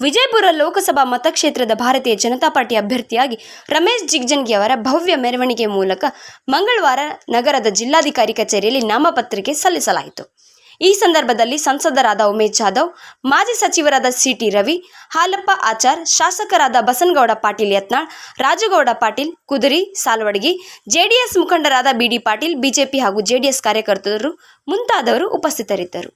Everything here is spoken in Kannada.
ವಿಜಯಪುರ ಲೋಕಸಭಾ ಮತಕ್ಷೇತ್ರದ ಭಾರತೀಯ ಜನತಾ ಪಾರ್ಟಿ ಅಭ್ಯರ್ಥಿಯಾಗಿ ರಮೇಶ್ ಜಿಗಜಿಣಗಿ ಅವರ ಭವ್ಯ ಮೆರವಣಿಗೆ ಮೂಲಕ ಮಂಗಳವಾರ ನಗರದ ಜಿಲ್ಲಾಧಿಕಾರಿ ಕಚೇರಿಯಲ್ಲಿ ನಾಮಪತ್ರಿಕೆ ಸಲ್ಲಿಸಲಾಯಿತು. ಈ ಸಂದರ್ಭದಲ್ಲಿ ಸಂಸದರಾದ ಉಮೇಶ್ ಜಾಧವ್, ಮಾಜಿ ಸಚಿವರಾದ ಸಿಟಿ ರವಿ, ಹಾಲಪ್ಪ ಆಚಾರ್, ಶಾಸಕರಾದ ಬಸನಗೌಡ ಪಾಟೀಲ್ ಯತ್ನಾಳ್, ರಾಜುಗೌಡ ಪಾಟೀಲ್, ಕುದುರಿ, ಸಾಲ್ವಡಗಿ, ಜೆಡಿಎಸ್ ಮುಖಂಡರಾದ ಬಿಡಿ ಪಾಟೀಲ್, ಬಿಜೆಪಿ ಹಾಗೂ ಜೆಡಿಎಸ್ ಕಾರ್ಯಕರ್ತರು ಮುಂತಾದವರು ಉಪಸ್ಥಿತರಿದ್ದರು.